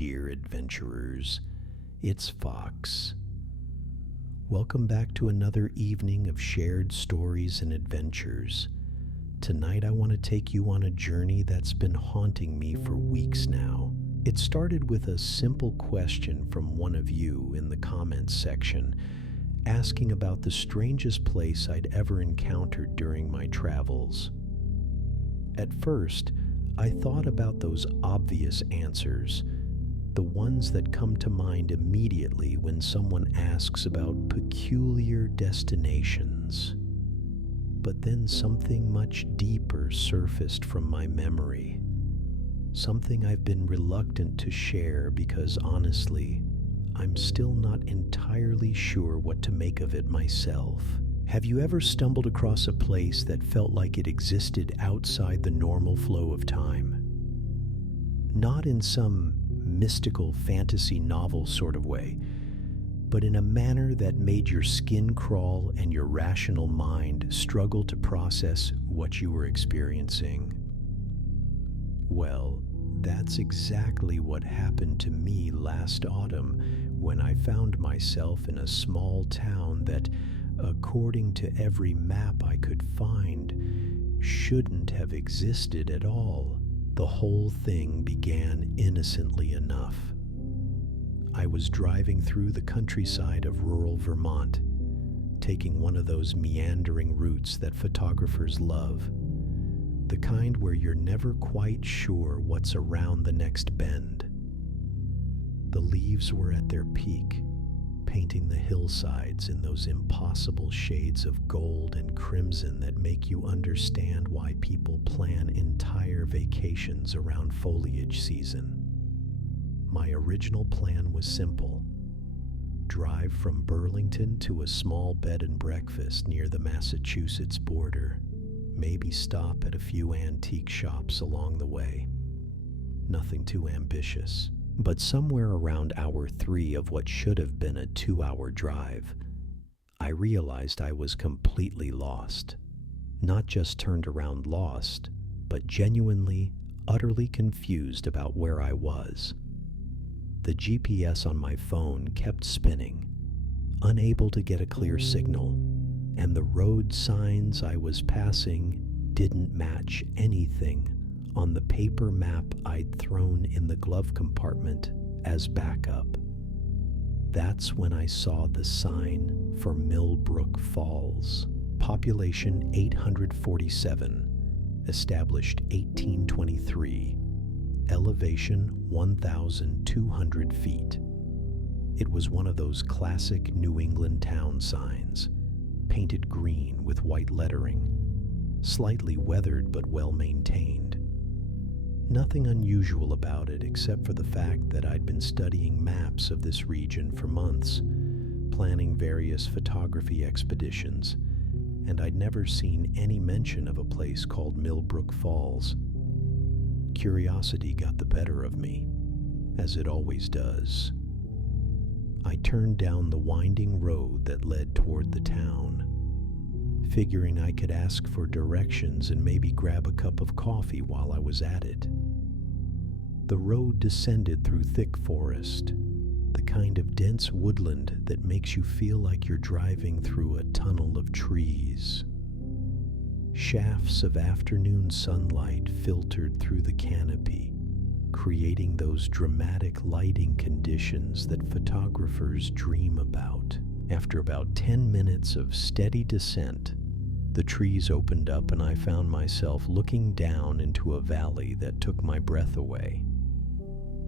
dear adventurers. It's Fox. Welcome back to another evening of shared stories and adventures. Tonight I want to take you on a journey that's been haunting me for weeks now. It started with a simple question from one of you in the comments section, asking about the strangest place I'd ever encountered during my travels. At first, I thought about those obvious answers, the ones that come to mind immediately when someone asks about peculiar destinations. But then something much deeper surfaced from my memory, something I've been reluctant to share because honestly, I'm still not entirely sure what to make of it myself. Have you ever stumbled across a place that felt like it existed outside the normal flow of time? Not in some mystical fantasy novel sort of way, but in a manner that made your skin crawl and your rational mind struggle to process what you were experiencing. Well, that's exactly what happened to me last autumn when I found myself in a small town that, according to every map I could find, shouldn't have existed at all. The whole thing began innocently enough. I was driving through the countryside of rural Vermont, taking one of those meandering routes that photographers love, the kind where you're never quite sure what's around the next bend. The leaves were at their peak, painting the hillsides in those impossible shades of gold and crimson that make you understand why people plan entire vacations around foliage season. My original plan was simple: drive from Burlington to a small bed and breakfast near the Massachusetts border, maybe stop at a few antique shops along the way. Nothing too ambitious. But somewhere around hour 3 of what should have been a 2-hour drive, I realized I was completely lost. Not just turned around lost, but genuinely, utterly confused about where I was. The GPS on my phone kept spinning, unable to get a clear signal, and the road signs I was passing didn't match anything on the paper map I'd thrown in the glove compartment as backup. That's when I saw the sign for Millbrook Falls. Population 847, established 1823, elevation 1,200 feet. It was one of those classic New England town signs, painted green with white lettering, slightly weathered but well maintained. Nothing unusual about it except for the fact that I'd been studying maps of this region for months, planning various photography expeditions, and I'd never seen any mention of a place called Millbrook Falls. Curiosity got the better of me, as it always does. I turned down the winding road that led toward the town, figuring I could ask for directions and maybe grab a cup of coffee while I was at it. The road descended through thick forest, the kind of dense woodland that makes you feel like you're driving through a tunnel of trees. Shafts of afternoon sunlight filtered through the canopy, creating those dramatic lighting conditions that photographers dream about. After about 10 minutes of steady descent, the trees opened up and I found myself looking down into a valley that took my breath away.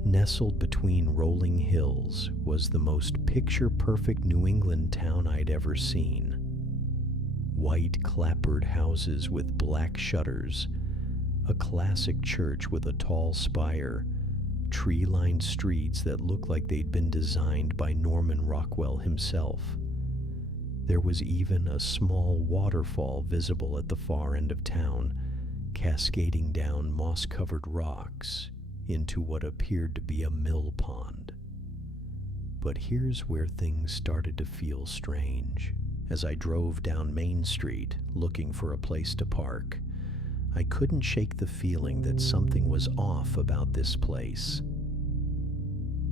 Nestled between rolling hills was the most picture-perfect New England town I'd ever seen. White clapboard houses with black shutters, a classic church with a tall spire, tree-lined streets that looked like they'd been designed by Norman Rockwell himself. There was even a small waterfall visible at the far end of town, cascading down moss-covered rocks into what appeared to be a mill pond. But here's where things started to feel strange. As I drove down Main Street looking for a place to park, I couldn't shake the feeling that something was off about this place.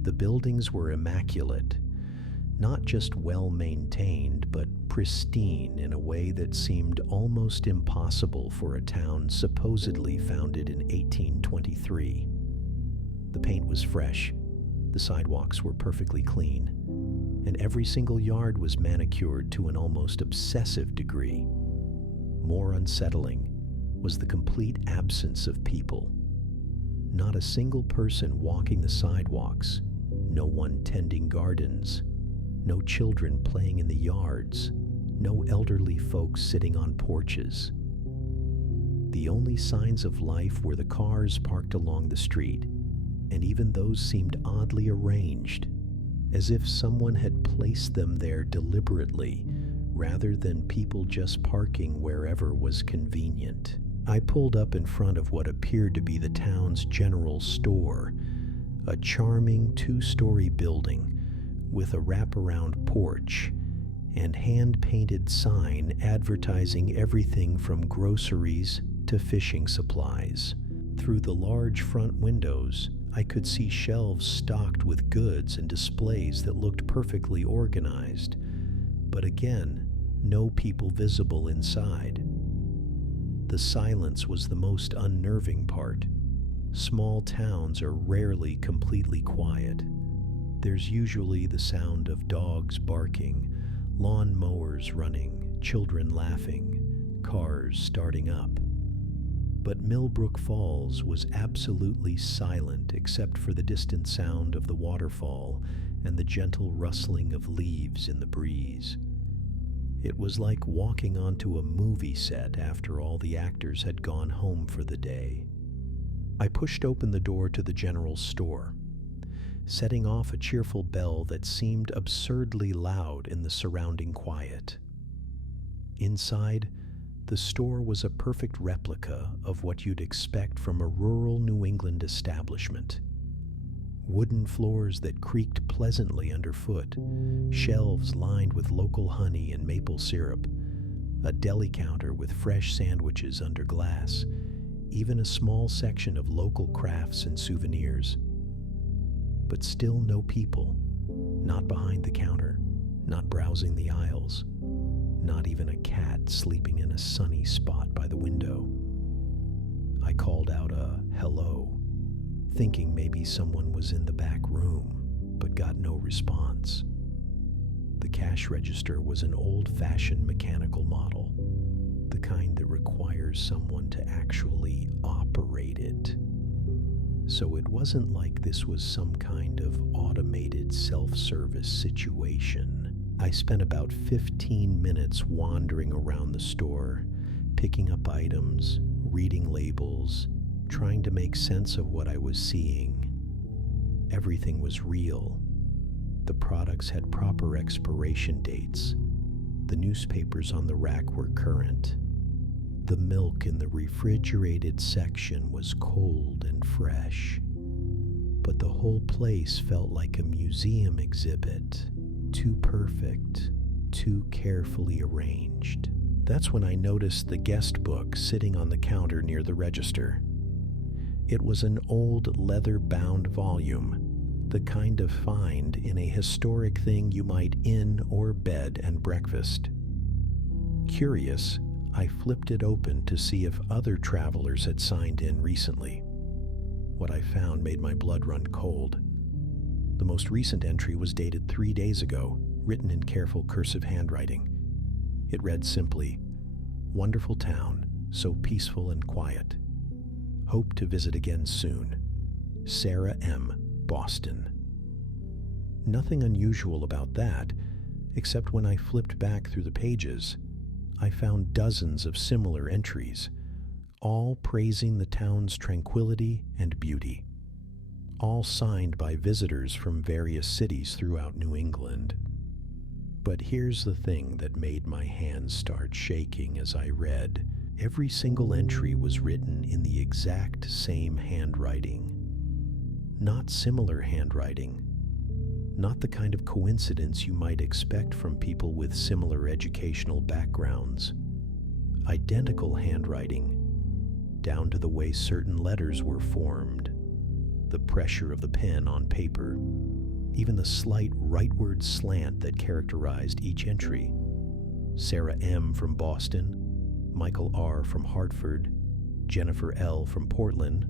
The buildings were immaculate, not just well-maintained, but pristine in a way that seemed almost impossible for a town supposedly founded in 1823. The paint was fresh, the sidewalks were perfectly clean, and every single yard was manicured to an almost obsessive degree. More unsettling was the complete absence of people. Not a single person walking the sidewalks, no one tending gardens, no children playing in the yards, no elderly folks sitting on porches. The only signs of life were the cars parked along the street, and even those seemed oddly arranged, as if someone had placed them there deliberately, rather than people just parking wherever was convenient. I pulled up in front of what appeared to be the town's general store, a charming two-story building with a wraparound porch and hand-painted sign advertising everything from groceries to fishing supplies. Through the large front windows, I could see shelves stocked with goods and displays that looked perfectly organized, but again, no people visible inside. The silence was the most unnerving part. Small towns are rarely completely quiet. There's usually the sound of dogs barking, lawn mowers running, children laughing, cars starting up. But Millbrook Falls was absolutely silent except for the distant sound of the waterfall and the gentle rustling of leaves in the breeze. It was like walking onto a movie set after all the actors had gone home for the day. I pushed open the door to the general store, setting off a cheerful bell that seemed absurdly loud in the surrounding quiet. Inside, the store was a perfect replica of what you'd expect from a rural New England establishment. Wooden floors that creaked pleasantly underfoot, shelves lined with local honey and maple syrup, a deli counter with fresh sandwiches under glass, even a small section of local crafts and souvenirs. But still no people, not behind the counter, not browsing the aisles, not even a cat sleeping in a sunny spot by the window. I called out a hello, thinking maybe someone was in the back room, but got no response. The cash register was an old-fashioned mechanical model, the kind that requires someone to actually operate it. So it wasn't like this was some kind of automated self-service situation. I spent about 15 minutes wandering around the store, picking up items, reading labels, trying to make sense of what I was seeing. Everything was real. The products had proper expiration dates. The newspapers on the rack were current. The milk in the refrigerated section was cold and fresh. But the whole place felt like a museum exhibit. Too perfect, too carefully arranged. That's when I noticed the guest book sitting on the counter near the register. It was an old leather-bound volume, the kind of find in a historic thing you might inn or bed and breakfast. Curious, I flipped it open to see if other travelers had signed in recently. What I found made my blood run cold. The most recent entry was dated 3 days ago, written in careful cursive handwriting. It read simply, "Wonderful town, so peaceful and quiet. Hope to visit again soon. Sarah M., Boston." Nothing unusual about that, except when I flipped back through the pages, I found dozens of similar entries, all praising the town's tranquility and beauty, all signed by visitors from various cities throughout New England. But here's the thing that made my hands start shaking as I read. Every single entry was written in the exact same handwriting. Not similar handwriting. Not the kind of coincidence you might expect from people with similar educational backgrounds. Identical handwriting, down to the way certain letters were formed. the pressure of the pen on paper, even the slight rightward slant that characterized each entry. Sarah M. from Boston, Michael R. from Hartford, Jennifer L. from Portland,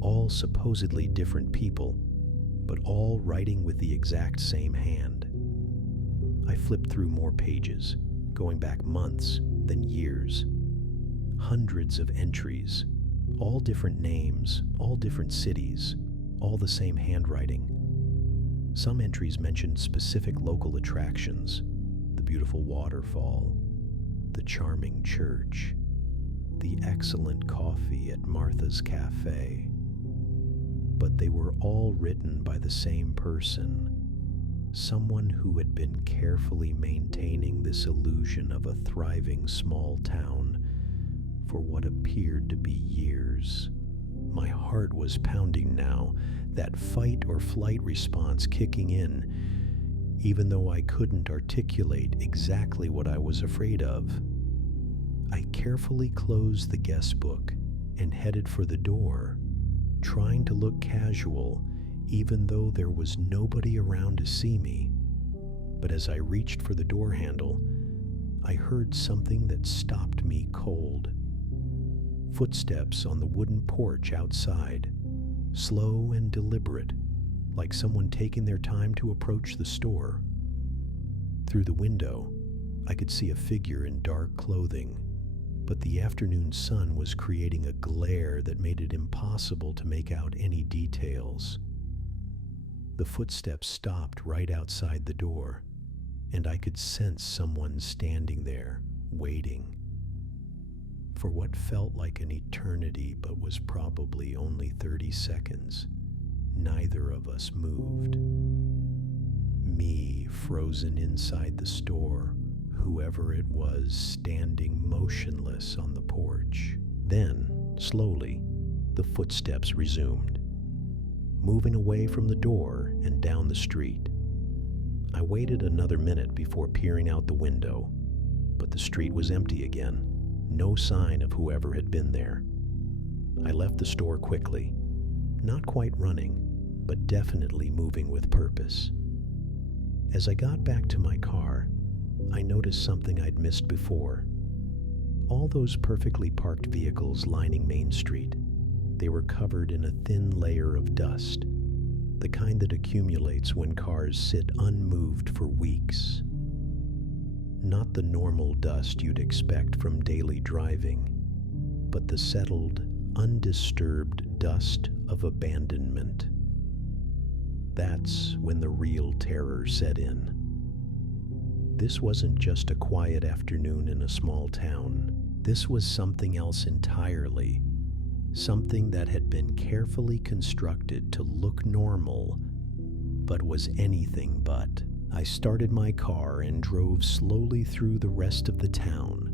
all supposedly different people, but all writing with the exact same hand. I flipped through more pages, going back months, then years. Hundreds of entries, all different names, all different cities, all the same handwriting. Some entries mentioned specific local attractions, the beautiful waterfall, the charming church, the excellent coffee at Martha's Cafe. But they were all written by the same person, someone who had been carefully maintaining this illusion of a thriving small town for what appeared to be years. My heart was pounding now, that fight or flight response kicking in, even though I couldn't articulate exactly what I was afraid of. I carefully closed the guest book and headed for the door, trying to look casual, even though there was nobody around to see me. But as I reached for the door handle, I heard something that stopped me cold. Footsteps on the wooden porch outside, slow and deliberate, like someone taking their time to approach the store. Through the window, I could see a figure in dark clothing, but the afternoon sun was creating a glare that made it impossible to make out any details. The footsteps stopped right outside the door, and I could sense someone standing there, waiting. For what felt like an eternity but was probably only 30 seconds, neither of us moved. Me frozen inside the store, whoever it was standing motionless on the porch. Then, slowly, the footsteps resumed, moving away from the door and down the street. I waited another minute before peering out the window, but the street was empty again. No sign of whoever had been there. I left the store quickly, not quite running, but definitely moving with purpose. As I got back to my car, I noticed something I'd missed before. All those perfectly parked vehicles lining Main Street, they were covered in a thin layer of dust, the kind that accumulates when cars sit unmoved for weeks. Not the normal dust you'd expect from daily driving, but the settled, undisturbed dust of abandonment. That's when the real terror set in. This wasn't just a quiet afternoon in a small town. This was something else entirely. Something that had been carefully constructed to look normal, but was anything but. I started my car and drove slowly through the rest of the town,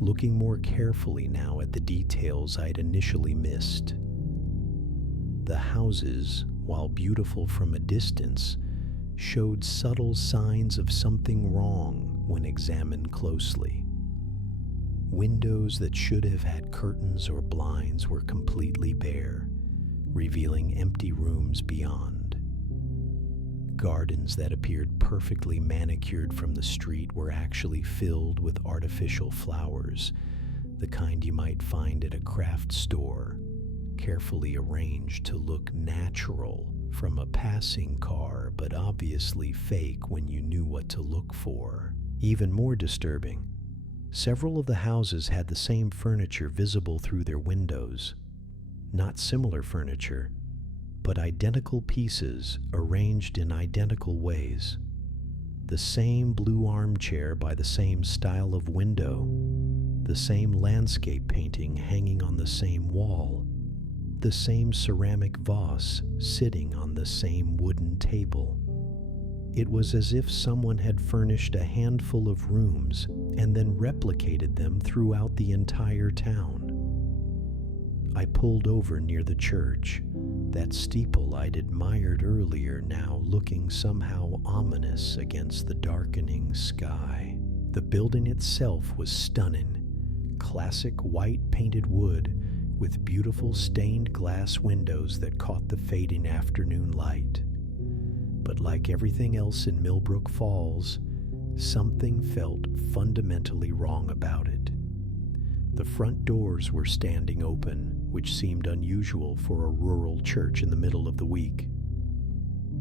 looking more carefully now at the details I'd initially missed. The houses, while beautiful from a distance, showed subtle signs of something wrong when examined closely. Windows that should have had curtains or blinds were completely bare, revealing empty rooms beyond. Gardens that appeared perfectly manicured from the street were actually filled with artificial flowers, the kind you might find at a craft store, carefully arranged to look natural from a passing car, but obviously fake when you knew what to look for. Even more disturbing, several of the houses had the same furniture visible through their windows. Not similar furniture, but identical pieces arranged in identical ways. The same blue armchair by the same style of window, the same landscape painting hanging on the same wall, the same ceramic vase sitting on the same wooden table. It was as if someone had furnished a handful of rooms and then replicated them throughout the entire town. I pulled over near the church, that steeple I'd admired earlier now looking somehow ominous against the darkening sky. The building itself was stunning, classic white painted wood with beautiful stained glass windows that caught the fading afternoon light. But like everything else in Millbrook Falls, something felt fundamentally wrong about it. The front doors were standing open, which seemed unusual for a rural church in the middle of the week.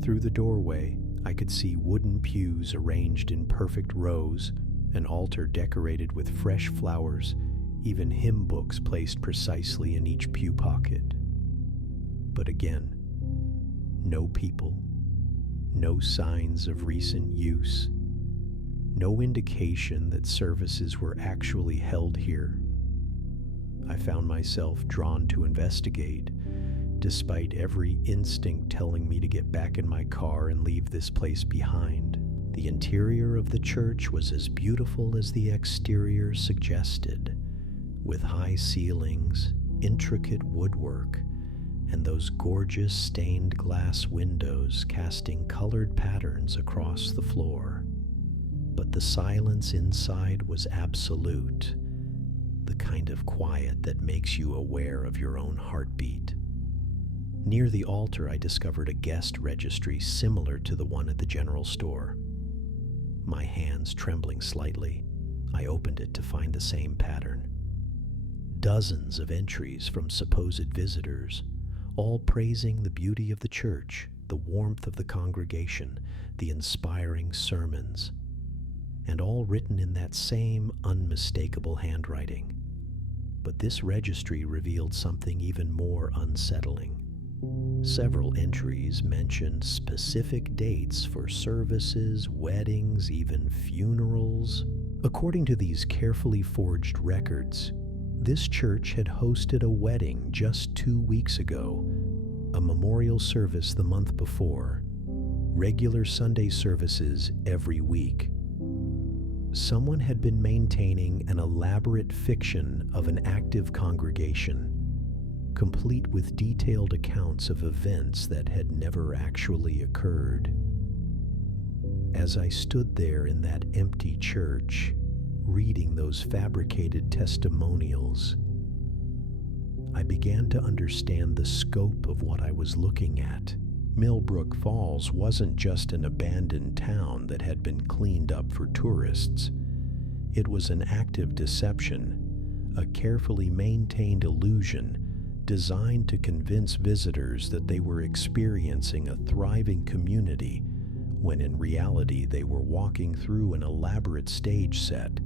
Through the doorway, I could see wooden pews arranged in perfect rows, an altar decorated with fresh flowers, even hymn books placed precisely in each pew pocket. But again, no people, no signs of recent use, no indication that services were actually held here. I found myself drawn to investigate, despite every instinct telling me to get back in my car and leave this place behind. The interior of the church was as beautiful as the exterior suggested, with high ceilings, intricate woodwork, and those gorgeous stained glass windows casting colored patterns across the floor. But the silence inside was absolute, the kind of quiet that makes you aware of your own heartbeat. Near the altar, I discovered a guest registry similar to the one at the general store. My hands trembling slightly, I opened it to find the same pattern. Dozens of entries from supposed visitors, all praising the beauty of the church, the warmth of the congregation, the inspiring sermons, and all written in that same unmistakable handwriting. But this registry revealed something even more unsettling. Several entries mentioned specific dates for services, weddings, even funerals. According to these carefully forged records, this church had hosted a wedding just 2 weeks ago, a memorial service the month before, regular Sunday services every week. Someone had been maintaining an elaborate fiction of an active congregation, complete with detailed accounts of events that had never actually occurred. As I stood there in that empty church, reading those fabricated testimonials, I began to understand the scope of what I was looking at. Millbrook Falls wasn't just an abandoned town that had been cleaned up for tourists. It was an active deception, a carefully maintained illusion designed to convince visitors that they were experiencing a thriving community, when in reality they were walking through an elaborate stage set.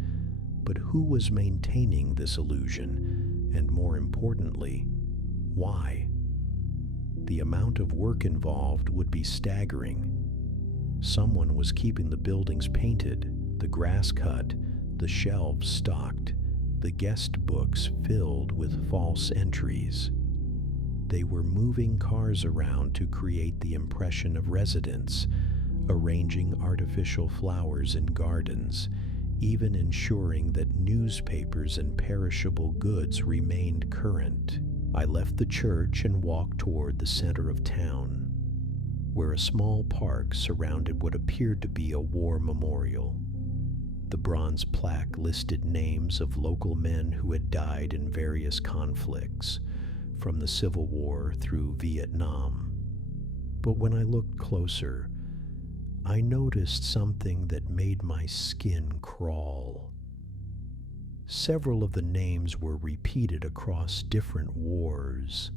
But who was maintaining this illusion? And more importantly, why? The amount of work involved would be staggering. Someone was keeping the buildings painted, the grass cut, the shelves stocked, the guest books filled with false entries. They were moving cars around to create the impression of residence, arranging artificial flowers in gardens, even ensuring that newspapers and perishable goods remained current. I left the church and walked toward the center of town, where a small park surrounded what appeared to be a war memorial. The bronze plaque listed names of local men who had died in various conflicts, from the Civil War through Vietnam. But when I looked closer, I noticed something that made my skin crawl. Several of the names were repeated across different wars,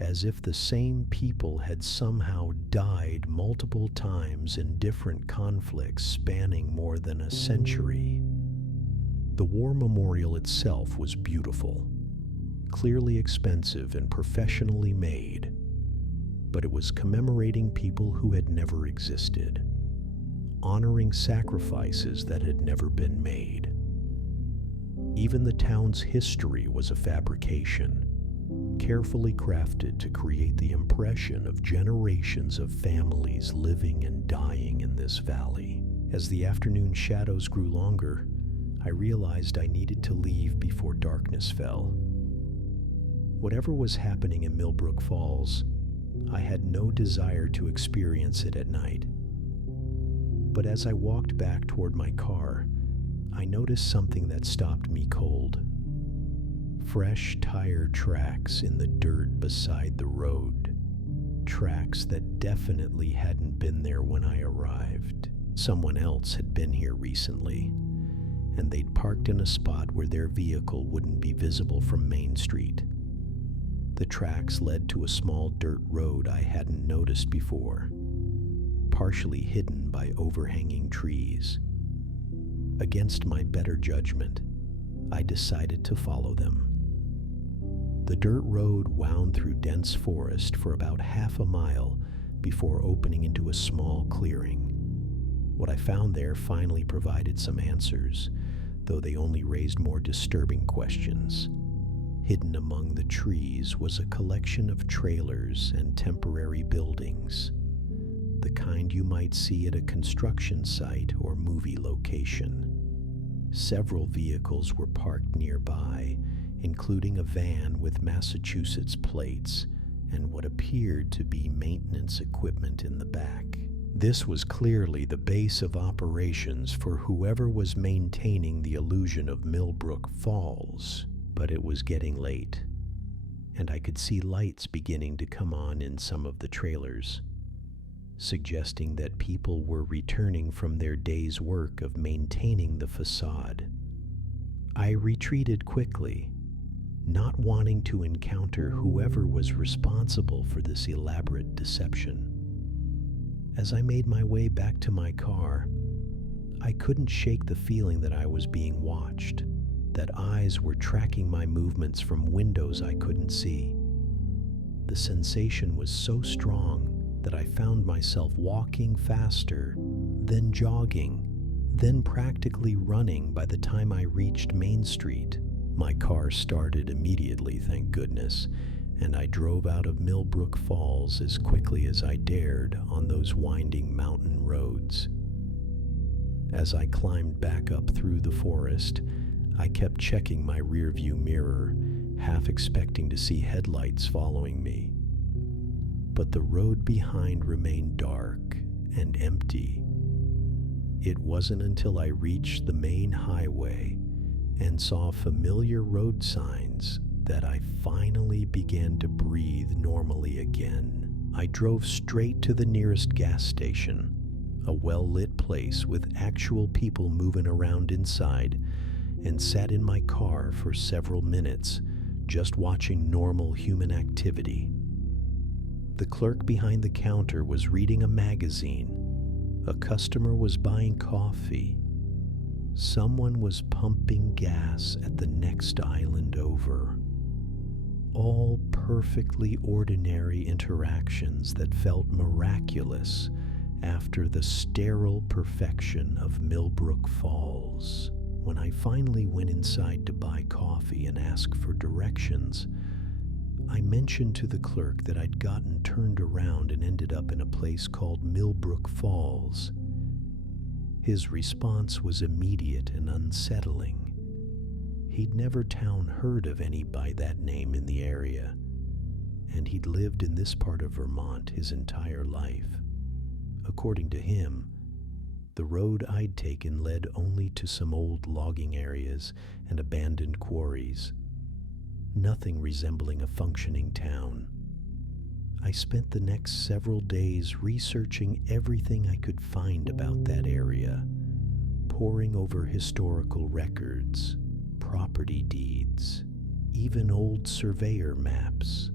as if the same people had somehow died multiple times in different conflicts spanning more than a century. The war memorial itself was beautiful, clearly expensive and professionally made, but it was commemorating people who had never existed, honoring sacrifices that had never been made. Even the town's history was a fabrication, carefully crafted to create the impression of generations of families living and dying in this valley. As the afternoon shadows grew longer, I realized I needed to leave before darkness fell. Whatever was happening in Millbrook Falls, I had no desire to experience it at night. But as I walked back toward my car, I noticed something that stopped me cold. Fresh tire tracks in the dirt beside the road. Tracks that definitely hadn't been there when I arrived. Someone else had been here recently, and they'd parked in a spot where their vehicle wouldn't be visible from Main Street. The tracks led to a small dirt road I hadn't noticed before, partially hidden by overhanging trees. Against my better judgment, I decided to follow them. The dirt road wound through dense forest for about half a mile before opening into a small clearing. What I found there finally provided some answers, though they only raised more disturbing questions. Hidden among the trees was a collection of trailers and temporary buildings, the kind you might see at a construction site or movie location. Several vehicles were parked nearby, including a van with Massachusetts plates and what appeared to be maintenance equipment in the back. This was clearly the base of operations for whoever was maintaining the illusion of Millbrook Falls, but it was getting late, and I could see lights beginning to come on in some of the trailers, suggesting that people were returning from their day's work of maintaining the facade. I retreated quickly, not wanting to encounter whoever was responsible for this elaborate deception. As I made my way back to my car, I couldn't shake the feeling that I was being watched, that eyes were tracking my movements from windows I couldn't see. The sensation was so strong that I found myself walking faster, then jogging, then practically running by the time I reached Main Street. My car started immediately, thank goodness, and I drove out of Millbrook Falls as quickly as I dared on those winding mountain roads. As I climbed back up through the forest, I kept checking my rearview mirror, half expecting to see headlights following me. But the road behind remained dark and empty. It wasn't until I reached the main highway and saw familiar road signs that I finally began to breathe normally again. I drove straight to the nearest gas station, a well-lit place with actual people moving around inside, and sat in my car for several minutes, just watching normal human activity. The clerk behind the counter was reading a magazine. A customer was buying coffee. Someone was pumping gas at the next island over. All perfectly ordinary interactions that felt miraculous after the sterile perfection of Millbrook Falls. When I finally went inside to buy coffee and ask for directions, I mentioned to the clerk that I'd gotten turned around and ended up in a place called Millbrook Falls. His response was immediate and unsettling. He'd never heard of any by that name in the area, and he'd lived in this part of Vermont his entire life. According to him, the road I'd taken led only to some old logging areas and abandoned quarries, nothing resembling a functioning town. I spent the next several days researching everything I could find about that area, poring over historical records, property deeds, even old surveyor maps.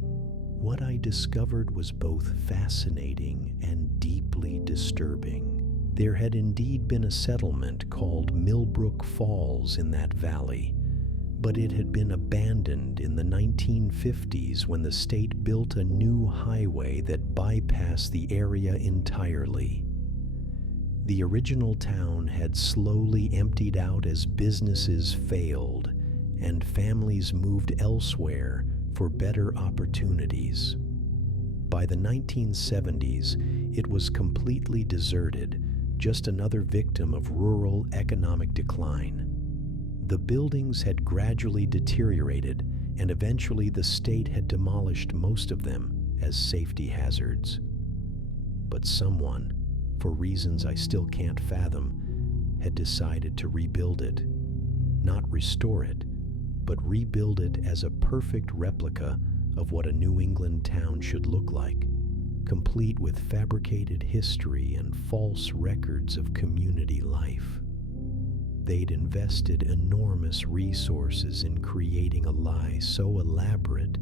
What I discovered was both fascinating and deeply disturbing. There had indeed been a settlement called Millbrook Falls in that valley, but it had been abandoned in the 1950s when the state built a new highway that bypassed the area entirely. The original town had slowly emptied out as businesses failed and families moved elsewhere for better opportunities. By the 1970s, it was completely deserted, just another victim of rural economic decline. The buildings had gradually deteriorated, and eventually the state had demolished most of them as safety hazards. But someone, for reasons I still can't fathom, had decided to rebuild it, not restore it, but rebuild it as a perfect replica of what a New England town should look like, complete with fabricated history and false records of community life. They'd invested enormous resources in creating a lie so elaborate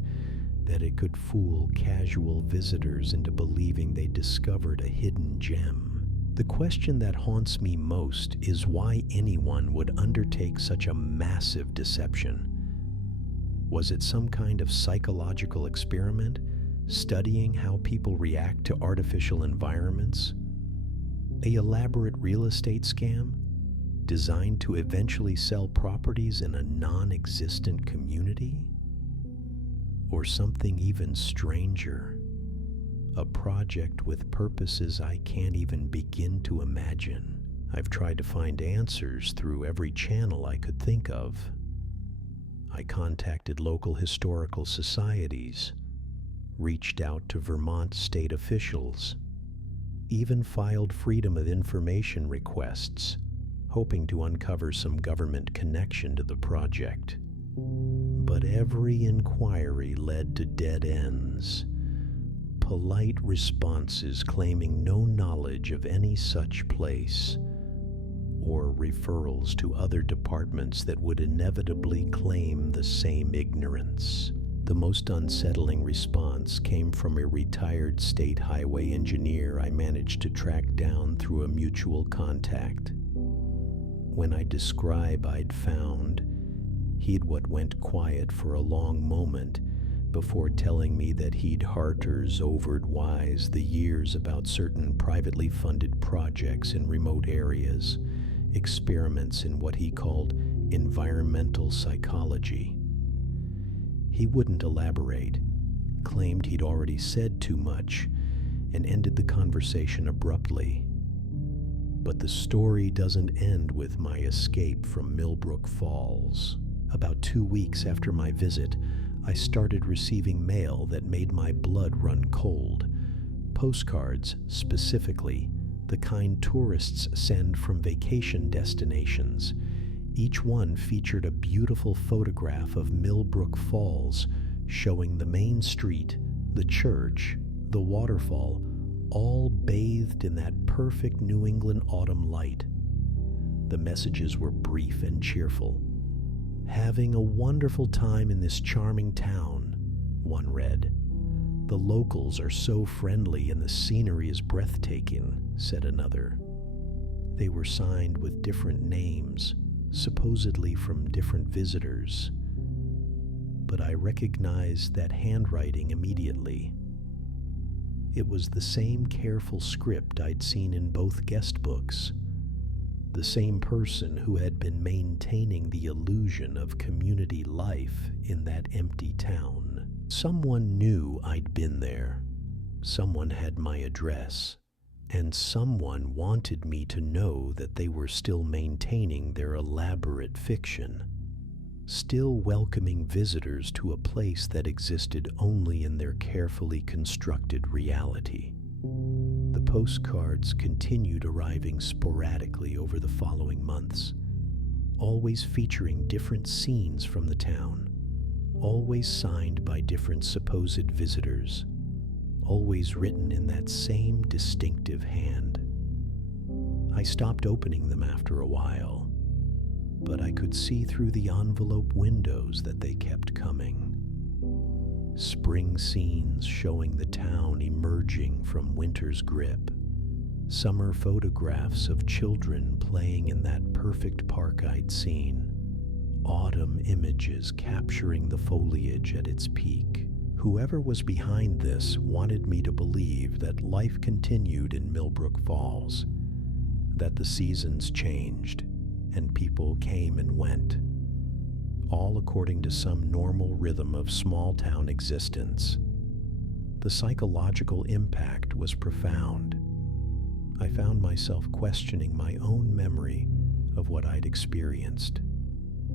that it could fool casual visitors into believing they discovered a hidden gem. The question that haunts me most is why anyone would undertake such a massive deception. Was it some kind of psychological experiment, studying how people react to artificial environments? An elaborate real estate scam, designed to eventually sell properties in a non-existent community? Or something even stranger, a project with purposes I can't even begin to imagine? I've tried to find answers through every channel I could think of. I contacted local historical societies, reached out to Vermont state officials, even filed Freedom of Information requests, hoping to uncover some government connection to the project. But every inquiry led to dead ends. Polite responses claiming no knowledge of any such place, or referrals to other departments that would inevitably claim the same ignorance. The most unsettling response came from a retired state highway engineer I managed to track down through a mutual contact. When I describe I'd found, he'd what went quiet for a long moment before telling me that he'd Harter's overed wise the years about certain privately funded projects in remote areas, experiments in what he called environmental psychology. He wouldn't elaborate, claimed he'd already said too much, and ended the conversation abruptly. But the story doesn't end with my escape from Millbrook Falls. About 2 weeks after my visit, I started receiving mail that made my blood run cold. Postcards, specifically, the kind tourists send from vacation destinations. Each one featured a beautiful photograph of Millbrook Falls, showing the main street, the church, the waterfall, all bathed in that perfect New England autumn light. The messages were brief and cheerful. "Having a wonderful time in this charming town," one read. "The locals are so friendly and the scenery is breathtaking," said another. They were signed with different names, supposedly from different visitors. But I recognized that handwriting immediately. It was the same careful script I'd seen in both guest books. The same person who had been maintaining the illusion of community life in that empty town. Someone knew I'd been there. Someone had my address. And someone wanted me to know that they were still maintaining their elaborate fiction, still welcoming visitors to a place that existed only in their carefully constructed reality. The postcards continued arriving sporadically over the following months, always featuring different scenes from the town, always signed by different supposed visitors, always written in that same distinctive hand. I stopped opening them after a while, but I could see through the envelope windows that they kept coming. Spring scenes showing the town emerging from winter's grip. Summer photographs of children playing in that perfect park I'd seen. Autumn images capturing the foliage at its peak. Whoever was behind this wanted me to believe that life continued in Millbrook Falls, that the seasons changed and people came and went, all according to some normal rhythm of small-town existence. The psychological impact was profound. I found myself questioning my own memory of what I'd experienced.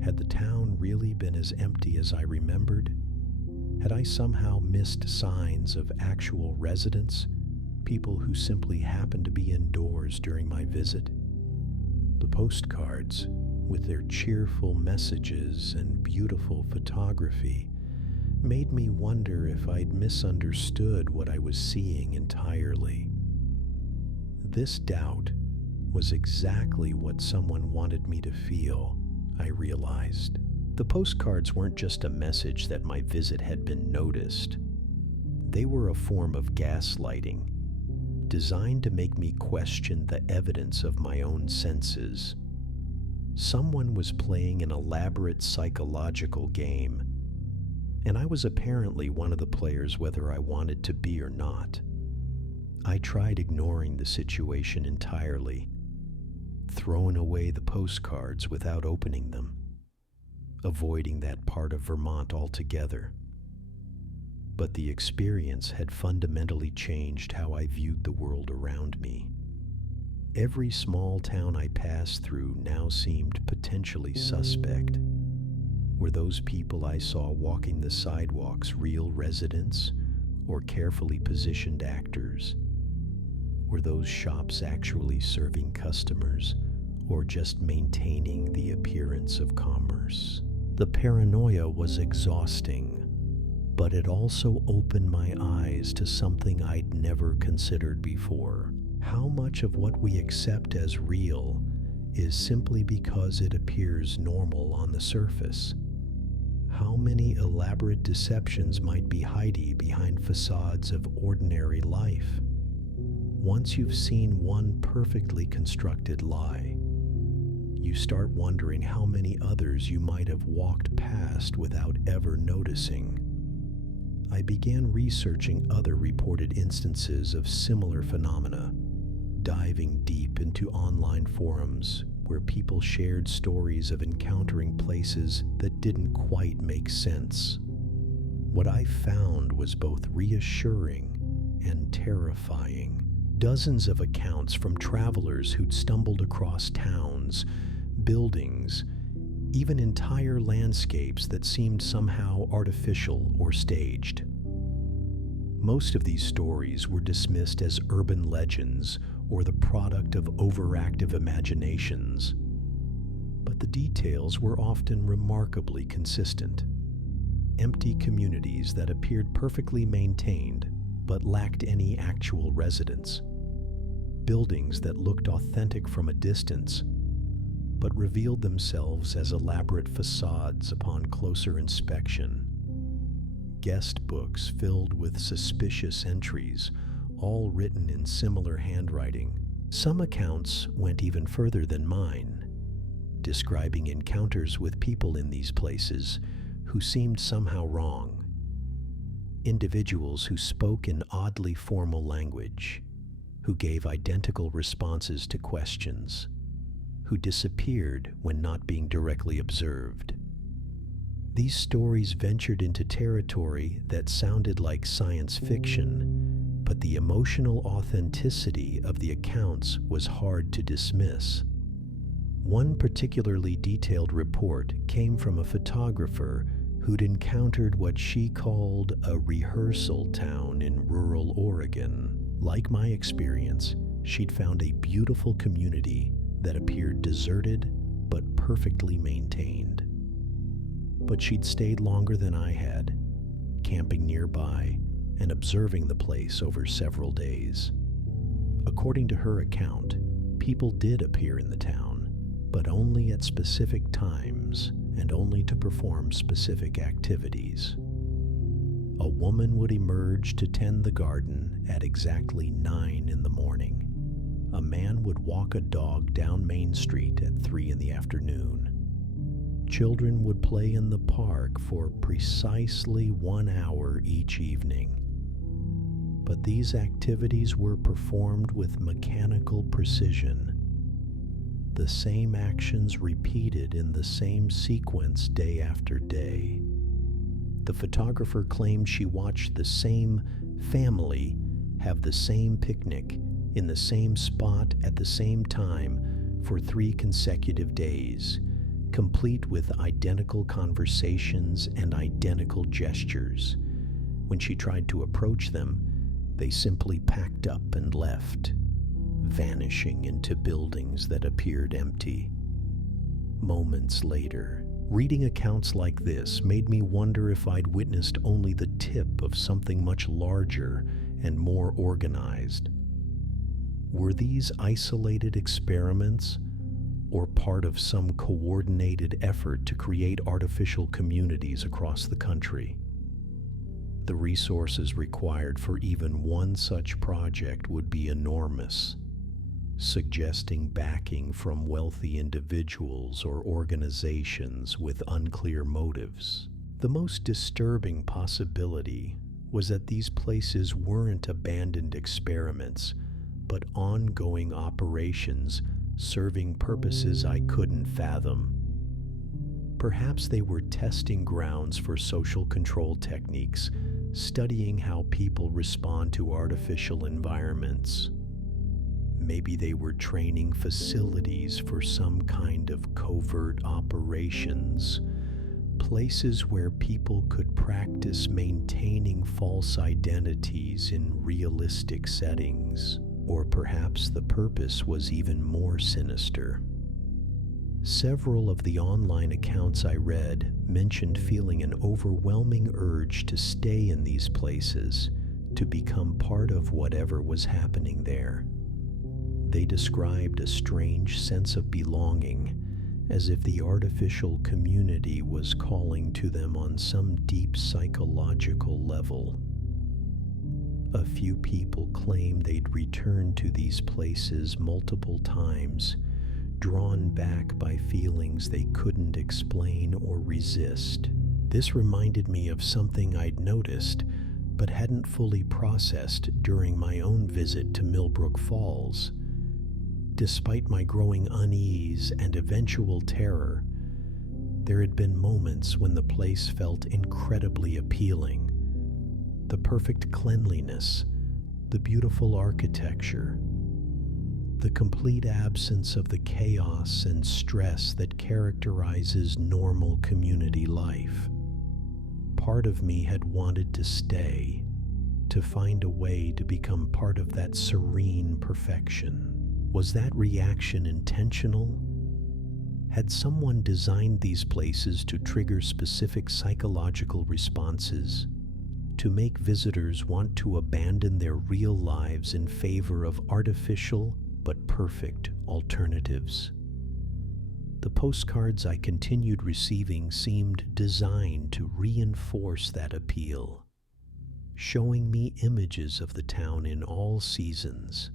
Had the town really been as empty as I remembered? Had I somehow missed signs of actual residents, people who simply happened to be indoors during my visit? The postcards, with their cheerful messages and beautiful photography, made me wonder if I'd misunderstood what I was seeing entirely. This doubt was exactly what someone wanted me to feel, I realized. The postcards weren't just a message that my visit had been noticed. They were a form of gaslighting, designed to make me question the evidence of my own senses. Someone was playing an elaborate psychological game, and I was apparently one of the players whether I wanted to be or not. I tried ignoring the situation entirely, throwing away the postcards without opening them, avoiding that part of Vermont altogether. But the experience had fundamentally changed how I viewed the world around me. Every small town I passed through now seemed potentially suspect. Were those people I saw walking the sidewalks real residents or carefully positioned actors? Were those shops actually serving customers or just maintaining the appearance of commerce? The paranoia was exhausting, but it also opened my eyes to something I'd never considered before. How much of what we accept as real is simply because it appears normal on the surface? How many elaborate deceptions might be hiding behind facades of ordinary life? Once you've seen one perfectly constructed lie, you start wondering how many others you might have walked past without ever noticing. I began researching other reported instances of similar phenomena, diving deep into online forums where people shared stories of encountering places that didn't quite make sense. What I found was both reassuring and terrifying. Dozens of accounts from travelers who'd stumbled across towns, buildings, even entire landscapes that seemed somehow artificial or staged. Most of these stories were dismissed as urban legends or the product of overactive imaginations, but the details were often remarkably consistent. Empty communities that appeared perfectly maintained but lacked any actual residents. Buildings that looked authentic from a distance but revealed themselves as elaborate facades upon closer inspection. Guest books filled with suspicious entries, all written in similar handwriting. Some accounts went even further than mine, describing encounters with people in these places who seemed somehow wrong. Individuals who spoke in oddly formal language, who gave identical responses to questions, who disappeared when not being directly observed. These stories ventured into territory that sounded like science fiction, but the emotional authenticity of the accounts was hard to dismiss. One particularly detailed report came from a photographer who'd encountered what she called a rehearsal town in rural Oregon. Like my experience, she'd found a beautiful community that appeared deserted but perfectly maintained. But she'd stayed longer than I had, camping nearby and observing the place over several days. According to her account, people did appear in the town, but only at specific times and only to perform specific activities. A woman would emerge to tend the garden at exactly 9 in the morning. A man would walk a dog down Main Street at 3 in the afternoon. Children would play in the park for precisely 1 hour each evening. But these activities were performed with mechanical precision. The same actions repeated in the same sequence day after day. The photographer claimed she watched the same family have the same picnic in the same spot at the same time for 3 consecutive days, complete with identical conversations and identical gestures. When she tried to approach them, they simply packed up and left, vanishing into buildings that appeared empty. Moments later, reading accounts like this made me wonder if I'd witnessed only the tip of something much larger and more organized. Were these isolated experiments, or part of some coordinated effort to create artificial communities across the country? The resources required for even one such project would be enormous, suggesting backing from wealthy individuals or organizations with unclear motives. The most disturbing possibility was that these places weren't abandoned experiments, but ongoing operations serving purposes I couldn't fathom. Perhaps they were testing grounds for social control techniques, studying how people respond to artificial environments. Maybe they were training facilities for some kind of covert operations, places where people could practice maintaining false identities in realistic settings. Or perhaps the purpose was even more sinister. Several of the online accounts I read mentioned feeling an overwhelming urge to stay in these places, to become part of whatever was happening there. They described a strange sense of belonging, as if the artificial community was calling to them on some deep psychological level. A few people claimed they'd returned to these places multiple times, drawn back by feelings they couldn't explain or resist. This reminded me of something I'd noticed, but hadn't fully processed during my own visit to Millbrook Falls. Despite my growing unease and eventual terror, there had been moments when the place felt incredibly appealing. The perfect cleanliness, the beautiful architecture, the complete absence of the chaos and stress that characterizes normal community life. Part of me had wanted to stay, to find a way to become part of that serene perfection. Was that reaction intentional? Had someone designed these places to trigger specific psychological responses, to make visitors want to abandon their real lives in favor of artificial but perfect alternatives? The postcards I continued receiving seemed designed to reinforce that appeal, showing me images of the town in all seasons,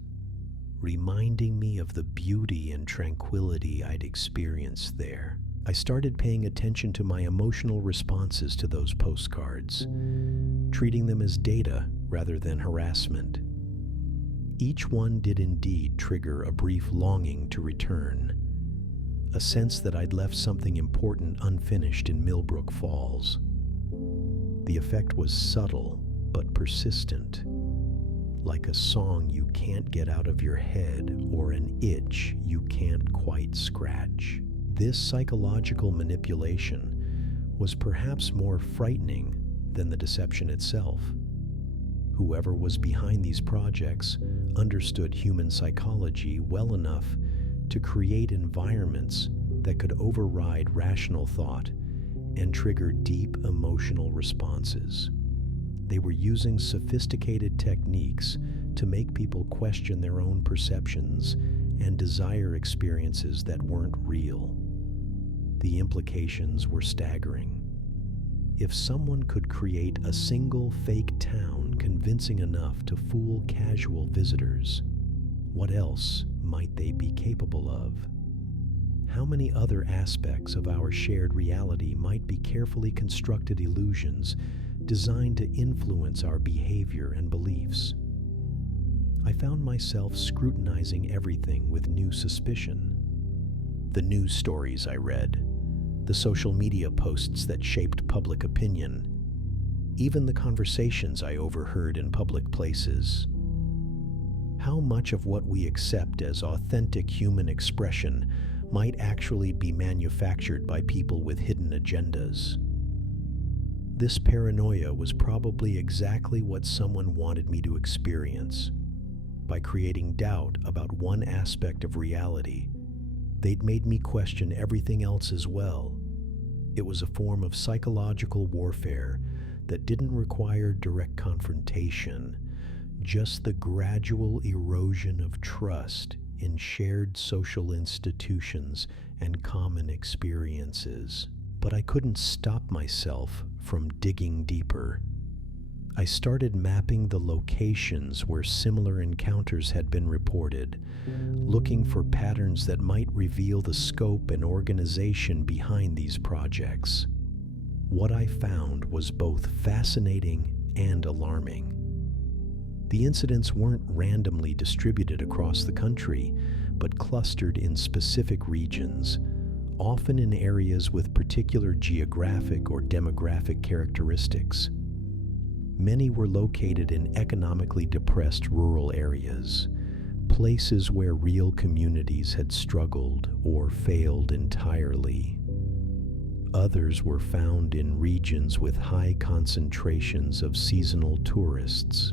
reminding me of the beauty and tranquility I'd experienced there. I started paying attention to my emotional responses to those postcards, treating them as data rather than harassment. Each one did indeed trigger a brief longing to return, a sense that I'd left something important unfinished in Millbrook Falls. The effect was subtle but persistent, like a song you can't get out of your head or an itch you can't quite scratch. This psychological manipulation was perhaps more frightening than the deception itself. Whoever was behind these projects understood human psychology well enough to create environments that could override rational thought and trigger deep emotional responses. They were using sophisticated techniques to make people question their own perceptions and desire experiences that weren't real. The implications were staggering. If someone could create a single fake town convincing enough to fool casual visitors, what else might they be capable of? How many other aspects of our shared reality might be carefully constructed illusions designed to influence our behavior and beliefs? I found myself scrutinizing everything with new suspicion. The news stories I read, the social media posts that shaped public opinion, even the conversations I overheard in public places. How much of what we accept as authentic human expression might actually be manufactured by people with hidden agendas? This paranoia was probably exactly what someone wanted me to experience. By creating doubt about one aspect of reality, They'd made me question everything else as well. It was a form of psychological warfare that didn't require direct confrontation, just the gradual erosion of trust in shared social institutions and common experiences. But I couldn't stop myself from digging deeper. I started mapping the locations where similar encounters had been reported, looking for patterns that might reveal the scope and organization behind these projects. What I found was both fascinating and alarming. The incidents weren't randomly distributed across the country, but clustered in specific regions, often in areas with particular geographic or demographic characteristics. Many were located in economically depressed rural areas, places where real communities had struggled or failed entirely. Others were found in regions with high concentrations of seasonal tourists,